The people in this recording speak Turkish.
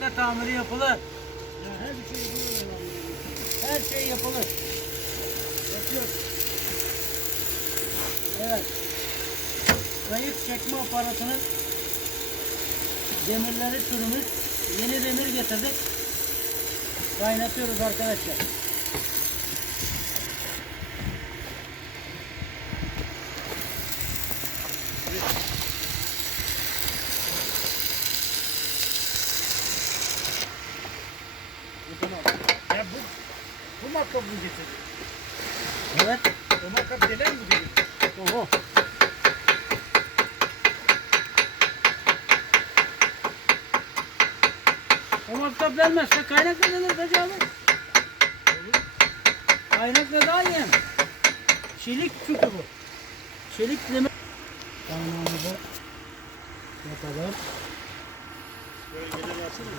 Da tamiri yapılır. Ya her şey herhalde. Her şey yapılır. Yapıyor. Evet. Kayık çekme aparatının demirleri sürmüş. Yeni demir getirdik. Kaynatıyoruz arkadaşlar. Bu Ya bu bu matkap mı getirdi? Evet. O matkap delen mi dedi? Oho. O maktap gelmezse kaynakla gelir Hacı abi. Kaynakla daha iyi hem. Çelik çünkü bu. Çelik demir. Kaynağımızı yapalım. Böyle gece versene.